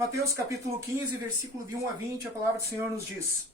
Mateus capítulo 15, versículo de 1 a 20, a palavra do Senhor nos diz: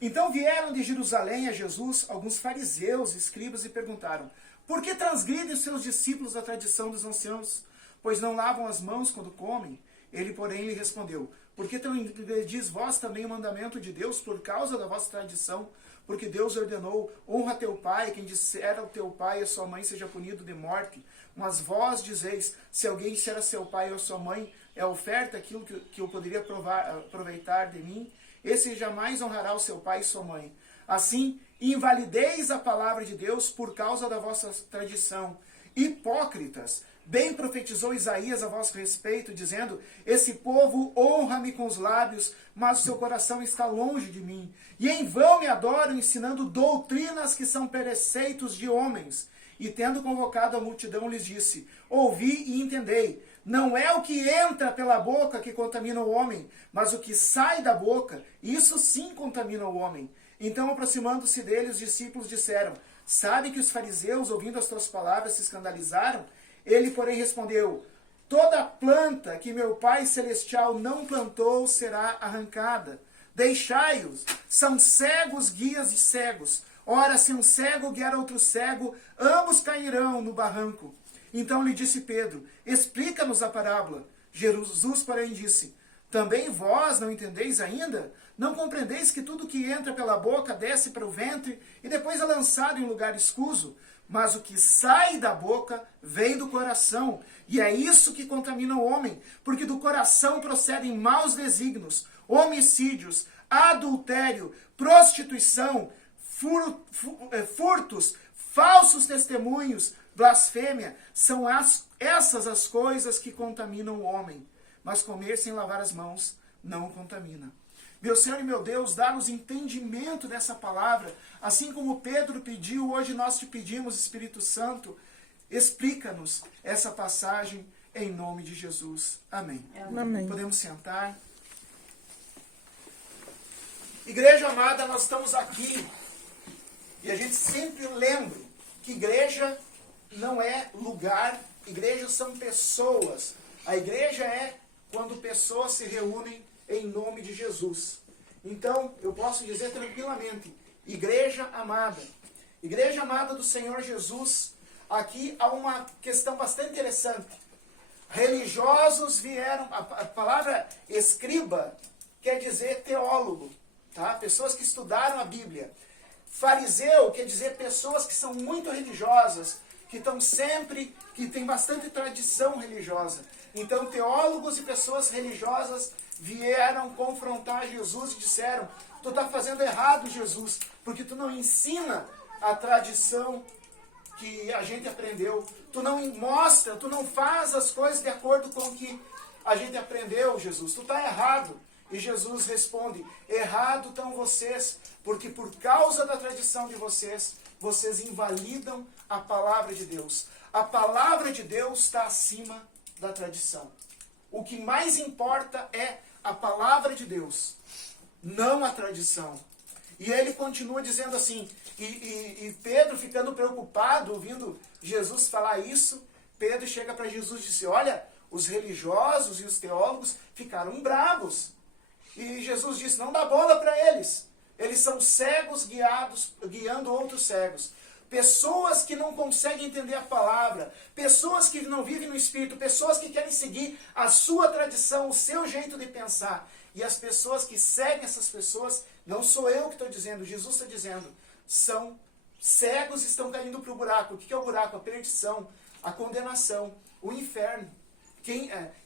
Então vieram de Jerusalém a Jesus alguns fariseus, escribas, e perguntaram: Por que transgridem os seus discípulos a tradição dos anciãos, pois não lavam as mãos quando comem? Ele, porém, lhe respondeu: Por que transgredis vós também o mandamento de Deus por causa da vossa tradição? Porque Deus ordenou: honra teu pai, quem disser ao teu pai e a sua mãe seja punido de morte. Mas vós dizeis: se alguém disser a seu pai ou a sua mãe, é oferta aquilo que eu poderia aproveitar de mim, esse jamais honrará o seu pai e sua mãe. Assim, invalideis a palavra de Deus por causa da vossa tradição. Hipócritas! Bem profetizou Isaías a vosso respeito, dizendo: Esse povo honra-me com os lábios, mas o seu coração está longe de mim. E em vão me adoram, ensinando doutrinas que são preceitos de homens. E tendo convocado a multidão, lhes disse: Ouvi e entendei. Não é o que entra pela boca que contamina o homem, mas o que sai da boca, isso sim contamina o homem. Então, aproximando-se dele, os discípulos disseram: Sabe que os fariseus, ouvindo as tuas palavras, se escandalizaram? Ele, porém, respondeu: Toda planta que meu Pai Celestial não plantou será arrancada. Deixai-os, são cegos guias de cegos. Ora, se um cego guiar outro cego, ambos cairão no barranco. Então lhe disse Pedro: Explica-nos a parábola. Jesus, porém, disse: Também vós não entendeis ainda? Não compreendeis que tudo que entra pela boca desce para o ventre e depois é lançado em lugar escuso? Mas o que sai da boca vem do coração, e é isso que contamina o homem, porque do coração procedem maus desígnios, homicídios, adultério, prostituição, furtos, falsos testemunhos, blasfêmia. São essas as coisas que contaminam o homem. Mas comer sem lavar as mãos não o contamina. Meu Senhor e meu Deus, dá-nos entendimento dessa palavra. Assim como Pedro pediu, hoje nós te pedimos, Espírito Santo, explica-nos essa passagem em nome de Jesus. Amém. Amém. Podemos sentar. Igreja amada, nós estamos aqui e a gente sempre lembra que igreja não é lugar, igrejas são pessoas. A igreja é quando pessoas se reúnem em nome de Jesus. Então, eu posso dizer tranquilamente: igreja amada do Senhor Jesus. Aqui há uma questão bastante interessante. Religiosos vieram, a palavra escriba quer dizer teólogo, tá? Pessoas que estudaram a Bíblia. Fariseu quer dizer pessoas que são muito religiosas, que estão sempre, que tem bastante tradição religiosa. Então, teólogos e pessoas religiosas vieram confrontar Jesus e disseram: Tu está fazendo errado, Jesus, porque tu não ensina a tradição que a gente aprendeu. Tu não mostra, tu não faz as coisas de acordo com o que a gente aprendeu, Jesus. Tu está errado. E Jesus responde: Errado estão vocês, porque por causa da tradição de vocês, vocês invalidam a palavra de Deus. A palavra de Deus está acima da tradição. O que mais importa é a palavra de Deus, não a tradição. E ele continua dizendo assim, e Pedro ficando preocupado, ouvindo Jesus falar isso, Pedro chega para Jesus e diz: Olha, os religiosos e os teólogos ficaram bravos. E Jesus disse: Não dá bola para eles. Eles são cegos guiando outros cegos. Pessoas que não conseguem entender a palavra, pessoas que não vivem no Espírito, pessoas que querem seguir a sua tradição, o seu jeito de pensar. E as pessoas que seguem essas pessoas, não sou eu que estou dizendo, Jesus está dizendo, são cegos e estão caindo para o buraco. O que é o buraco? A perdição, a condenação, o inferno.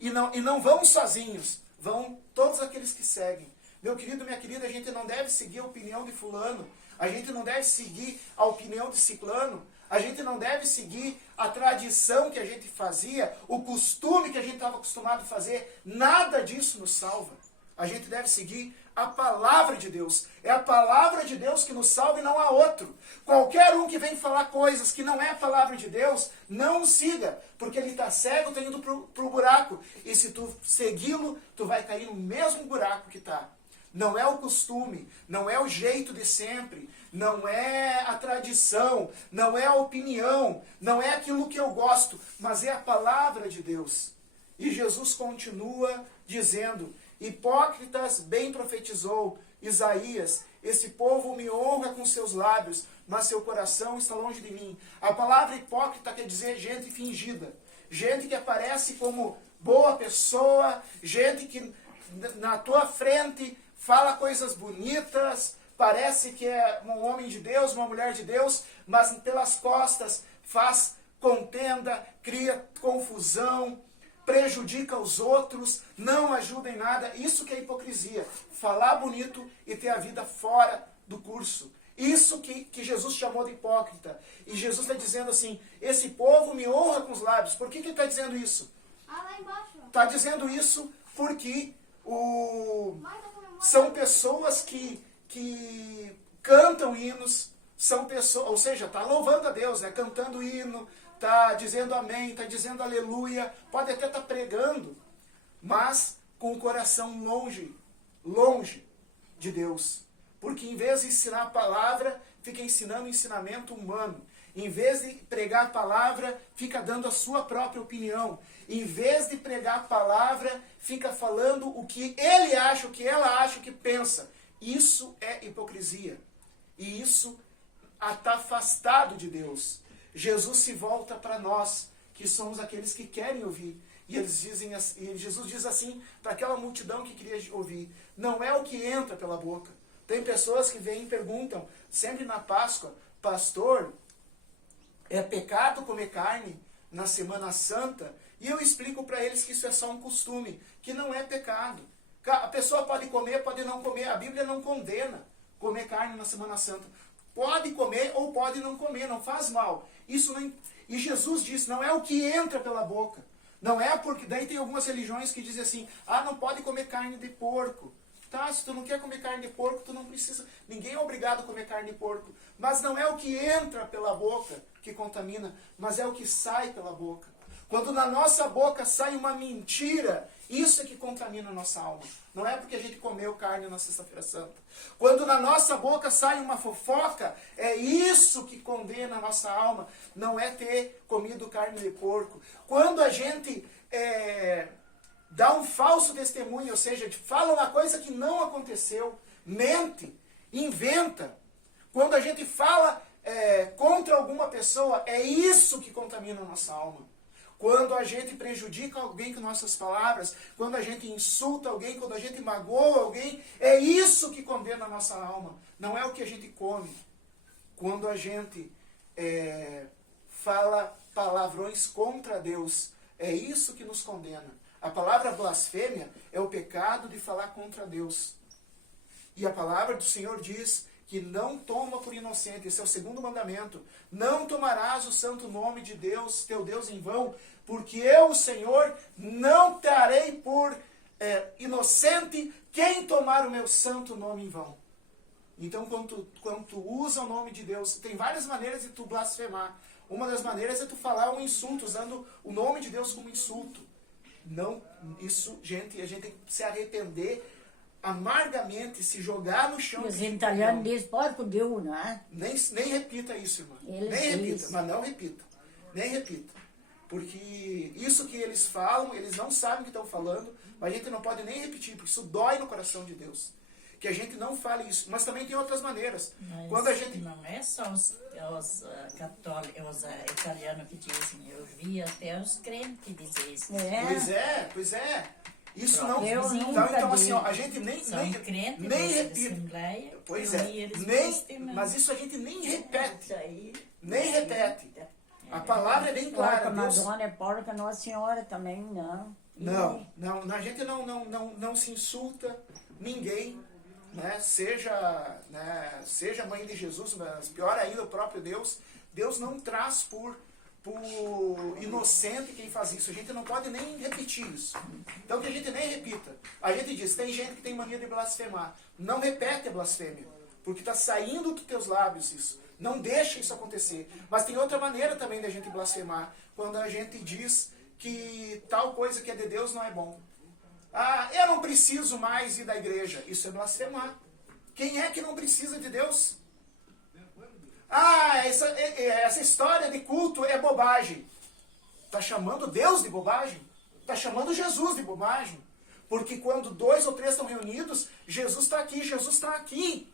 E não vão sozinhos, vão todos aqueles que seguem. Meu querido, minha querida, a gente não deve seguir a opinião de fulano, a gente não deve seguir a opinião de ciclano, a gente não deve seguir a tradição que a gente fazia, o costume que a gente estava acostumado a fazer. Nada disso nos salva. A gente deve seguir a palavra de Deus. É a palavra de Deus que nos salva e não há outro. Qualquer um que vem falar coisas que não é a palavra de Deus, não o siga, porque ele está cego, está indo para o buraco. E se tu segui-lo, tu vai cair no mesmo buraco que está. Não é o costume, não é o jeito de sempre, não é a tradição, não é a opinião, não é aquilo que eu gosto, mas é a palavra de Deus. E Jesus continua dizendo, hipócritas, bem profetizou Isaías, esse povo me honra com seus lábios, mas seu coração está longe de mim. A palavra hipócrita quer dizer gente fingida, gente que aparece como boa pessoa, gente que na tua frente fala coisas bonitas, parece que é um homem de Deus, uma mulher de Deus, mas pelas costas faz contenda, cria confusão, prejudica os outros, não ajuda em nada. Isso que é hipocrisia. Falar bonito e ter a vida fora do curso. Isso que Jesus chamou de hipócrita. E Jesus está dizendo assim, esse povo me honra com os lábios. Por que ele está dizendo isso? Lá embaixo. Está dizendo isso porque são pessoas que cantam hinos, são pessoas, ou seja, está louvando a Deus, né? Cantando hino, está dizendo amém, está dizendo aleluia, pode até estar pregando, mas com o coração longe de Deus. Porque em vez de ensinar a palavra, fica ensinando ensinamento humano. Em vez de pregar a palavra, fica dando a sua própria opinião. Em vez de pregar a palavra, fica falando o que ele acha, o que ela acha, o que pensa. Isso é hipocrisia. E isso está afastado de Deus. Jesus se volta para nós, que somos aqueles que querem ouvir. E Jesus diz assim para aquela multidão que queria ouvir, não é o que entra pela boca. Tem pessoas que vêm e perguntam, sempre na Páscoa, pastor, é pecado comer carne na Semana Santa? E eu explico para eles que isso é só um costume, que não é pecado. A pessoa pode comer, pode não comer. A Bíblia não condena comer carne na Semana Santa. Pode comer ou pode não comer, não faz mal. Isso não... E Jesus disse, não é o que entra pela boca. Não é porque... Daí tem algumas religiões que dizem assim, não pode comer carne de porco. Tá, se tu não quer comer carne de porco, tu não precisa... Ninguém é obrigado a comer carne de porco. Mas não é o que entra pela boca que contamina, mas é o que sai pela boca. Quando na nossa boca sai uma mentira, isso é que contamina a nossa alma. Não é porque a gente comeu carne na Sexta-feira Santa. Quando na nossa boca sai uma fofoca, é isso que condena a nossa alma. Não é ter comido carne de porco. Quando a gente dá um falso testemunho, ou seja, fala uma coisa que não aconteceu, mente, inventa. Quando a gente fala contra alguma pessoa, é isso que contamina a nossa alma. Quando a gente prejudica alguém com nossas palavras, quando a gente insulta alguém, quando a gente magoa alguém, é isso que condena a nossa alma. Não é o que a gente come. Quando a gente fala palavrões contra Deus, é isso que nos condena. A palavra blasfêmia é o pecado de falar contra Deus. E a palavra do Senhor diz que não toma por inocente. Esse é o segundo mandamento. Não tomarás o santo nome de Deus, teu Deus, em vão, porque eu, o Senhor, não darei por inocente quem tomar o meu santo nome em vão. Então, quando tu usa o nome de Deus, tem várias maneiras de tu blasfemar. Uma das maneiras é tu falar um insulto, usando o nome de Deus como insulto. Não, isso, gente, a gente tem que se arrepender amargamente, se jogar no chão. Os italianos dizem, porco Deus, não é? Nem repita isso, irmã. Eles nem repita, dizem. mas não repita. Nem repita. Porque isso que eles falam, eles não sabem o que estão falando, mas a gente não pode nem repetir, porque isso dói no coração de Deus. Que a gente não fale isso. Mas também tem outras maneiras. Mas quando a gente... não é só os católicos, os italianos que dizem, eu vi até os crentes dizer isso. Pois é. Isso não... Eu Então assim, ó, a gente nem crentes repita. Assembleia, Pois eu é. vi eles Nem, testemunhando. mas isso a gente nem repete. Isso aí, Nem repete. A palavra é bem clara. Porca Deus... Madonna é porca Nossa Senhora também, não. Não, a gente não se insulta ninguém, né? Seja mãe de Jesus, mas pior ainda o próprio Deus. Deus não traz por inocente quem faz isso. A gente não pode nem repetir isso. Então que a gente nem repita. A gente diz, tem gente que tem mania de blasfemar. Não repete a blasfêmia, porque está saindo dos teus lábios isso. Não deixa isso acontecer. Mas tem outra maneira também da gente blasfemar, quando a gente diz que tal coisa que é de Deus não é bom. Eu não preciso mais ir da igreja. Isso é blasfemar. Quem é que não precisa de Deus? Essa história de culto é bobagem. Está chamando Deus de bobagem? está chamando Jesus de bobagem. Porque quando 2 ou 3 estão reunidos, Jesus está aqui, Jesus está aqui.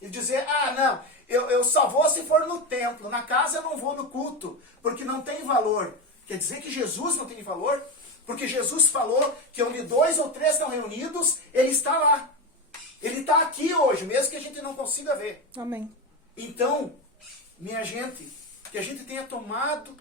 E dizer, não, eu só vou se for no templo, na casa eu não vou no culto, porque não tem valor. Quer dizer que Jesus não tem valor? Porque Jesus falou que onde 2 ou 3 estão reunidos, Ele está lá. Ele está aqui hoje, mesmo que a gente não consiga ver. Amém. Então, minha gente, que a gente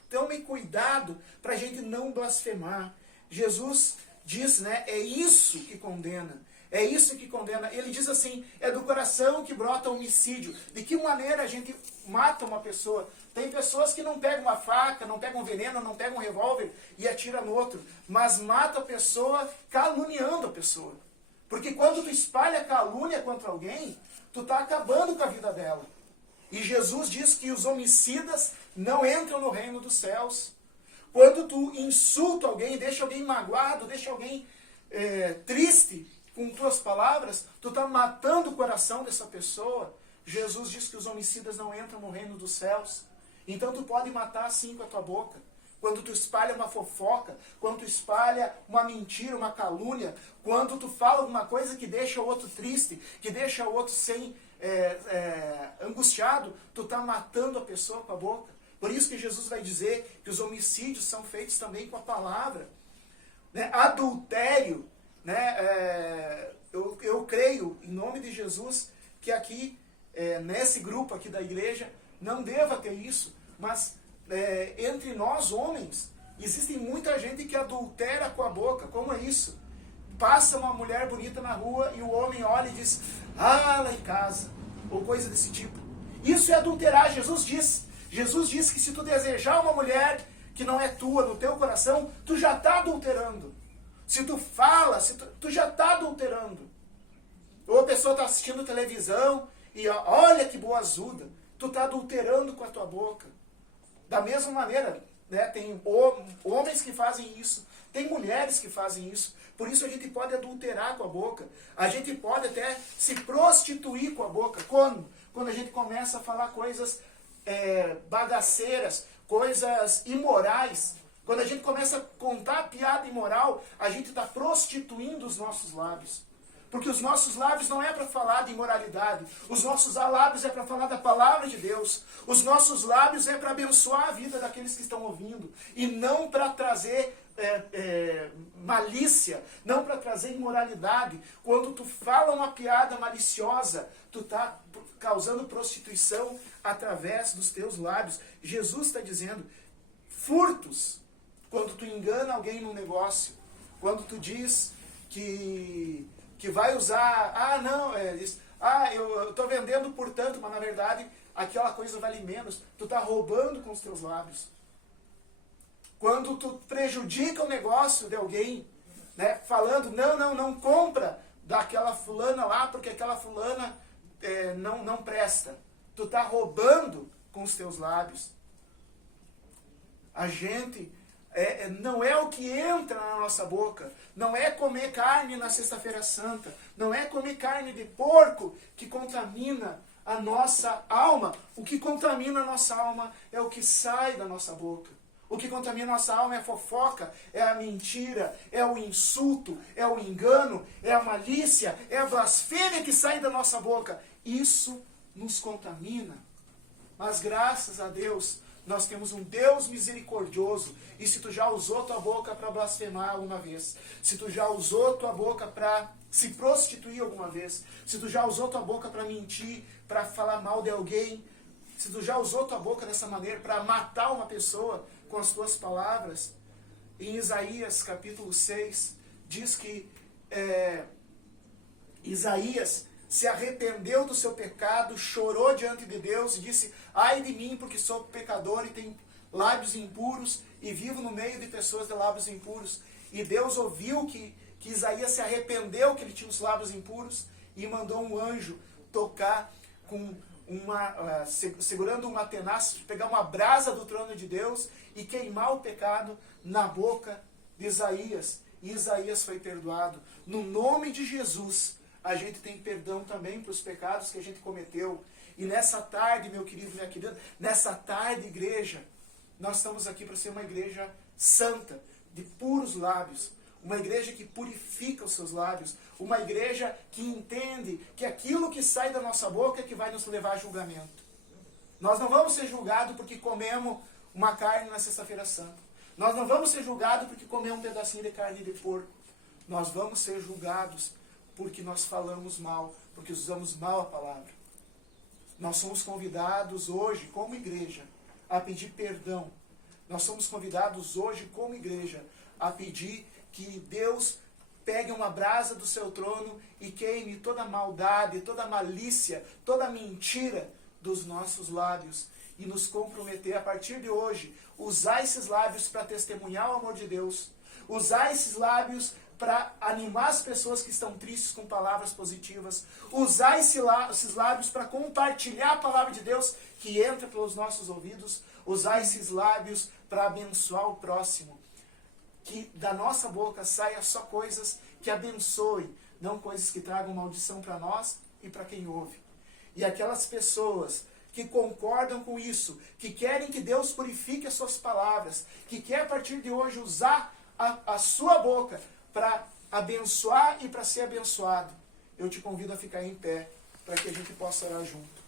tome cuidado para a gente não blasfemar. Jesus diz, né, é isso que condena. É isso que condena. Ele diz assim, é do coração que brota homicídio. De que maneira a gente mata uma pessoa? Tem pessoas que não pegam uma faca, não pegam veneno, não pegam um revólver e atira no outro, mas mata a pessoa caluniando a pessoa. Porque quando tu espalha calúnia contra alguém, tu está acabando com a vida dela. E Jesus diz que os homicidas não entram no reino dos céus. Quando tu insulta alguém, deixa alguém magoado, deixa alguém triste com tuas palavras, tu está matando o coração dessa pessoa. Jesus diz que os homicidas não entram no reino dos céus. Então tu pode matar assim com a tua boca. Quando tu espalha uma fofoca, quando tu espalha uma mentira, uma calúnia, quando tu fala alguma coisa que deixa o outro triste, que deixa o outro angustiado, tu está matando a pessoa com a boca. Por isso que Jesus vai dizer que os homicídios são feitos também com a palavra. Né? Adultério, né? Eu creio, em nome de Jesus, que aqui, nesse grupo aqui da igreja, não deva ter isso, mas entre nós homens, existe muita gente que adultera com a boca. Como é isso? Passa uma mulher bonita na rua e o homem olha e diz, lá em casa, ou coisa desse tipo. Isso é adulterar. Jesus diz que se tu desejar uma mulher que não é tua no teu coração, tu já está adulterando. Se tu fala, tu já está adulterando. Ou a pessoa está assistindo televisão e olha que boazuda, tu está adulterando com a tua boca. Da mesma maneira, né, tem homens que fazem isso, tem mulheres que fazem isso. Por isso a gente pode adulterar com a boca. A gente pode até se prostituir com a boca. Quando? Quando a gente começa a falar coisas bagaceiras, coisas imorais. Quando a gente começa a contar piada imoral, a gente está prostituindo os nossos lábios. Porque os nossos lábios não é para falar de imoralidade. Os nossos lábios é para falar da palavra de Deus. Os nossos lábios é para abençoar a vida daqueles que estão ouvindo. E não para trazer malícia, não para trazer imoralidade. Quando tu fala uma piada maliciosa, tu está causando prostituição através dos teus lábios. Jesus está dizendo, furtos, quando tu engana alguém num negócio, quando tu diz que vai usar, eu estou vendendo por tanto, mas na verdade aquela coisa vale menos. Tu está roubando com os teus lábios. Quando tu prejudica o negócio de alguém, né, falando, não compra daquela fulana lá, porque aquela fulana não presta. Tu está roubando com os teus lábios. A gente, não é o que entra na nossa boca, não é comer carne na sexta-feira santa, não é comer carne de porco que contamina a nossa alma. O que contamina a nossa alma é o que sai da nossa boca. O que contamina a nossa alma é a fofoca, é a mentira, é o insulto, é o engano, é a malícia, é a blasfêmia que sai da nossa boca. Isso nos contamina. Mas graças a Deus, nós temos um Deus misericordioso. E se tu já usou tua boca para blasfemar alguma vez, se tu já usou tua boca para se prostituir alguma vez, se tu já usou tua boca para mentir, para falar mal de alguém, se tu já usou tua boca dessa maneira para matar uma pessoa com as tuas palavras, em Isaías capítulo 6, diz que Isaías se arrependeu do seu pecado, chorou diante de Deus e disse, ai de mim, porque sou pecador e tenho lábios impuros e vivo no meio de pessoas de lábios impuros. E Deus ouviu que Isaías se arrependeu que ele tinha os lábios impuros e mandou um anjo tocar com segurando uma tenaz, pegar uma brasa do trono de Deus e queimar o pecado na boca de Isaías. E Isaías foi perdoado. No nome de Jesus, a gente tem perdão também para os pecados que a gente cometeu. E nessa tarde, meu querido, minha querida, nessa tarde, igreja, nós estamos aqui para ser uma igreja santa, de puros lábios, uma igreja que purifica os seus lábios, uma igreja que entende que aquilo que sai da nossa boca é que vai nos levar a julgamento. Nós não vamos ser julgados porque comemos uma carne na sexta-feira santa. Nós não vamos ser julgados porque comemos um pedacinho de carne de porco. Nós vamos ser julgados porque nós falamos mal, porque usamos mal a palavra. Nós somos convidados hoje, como igreja, a pedir perdão. Nós somos convidados hoje, como igreja, a pedir que Deus pegue uma brasa do seu trono e queime toda a maldade, toda a malícia, toda a mentira dos nossos lábios e nos comprometer a partir de hoje, usar esses lábios para testemunhar o amor de Deus, usar esses lábios para animar as pessoas que estão tristes com palavras positivas, usar esses lábios para compartilhar a palavra de Deus que entra pelos nossos ouvidos, usar esses lábios para abençoar o próximo. Que da nossa boca saia só coisas que abençoem, não coisas que tragam maldição para nós e para quem ouve. E aquelas pessoas que concordam com isso, que querem que Deus purifique as suas palavras, que quer a partir de hoje usar a sua boca para abençoar e para ser abençoado, eu te convido a ficar em pé, para que a gente possa orar junto.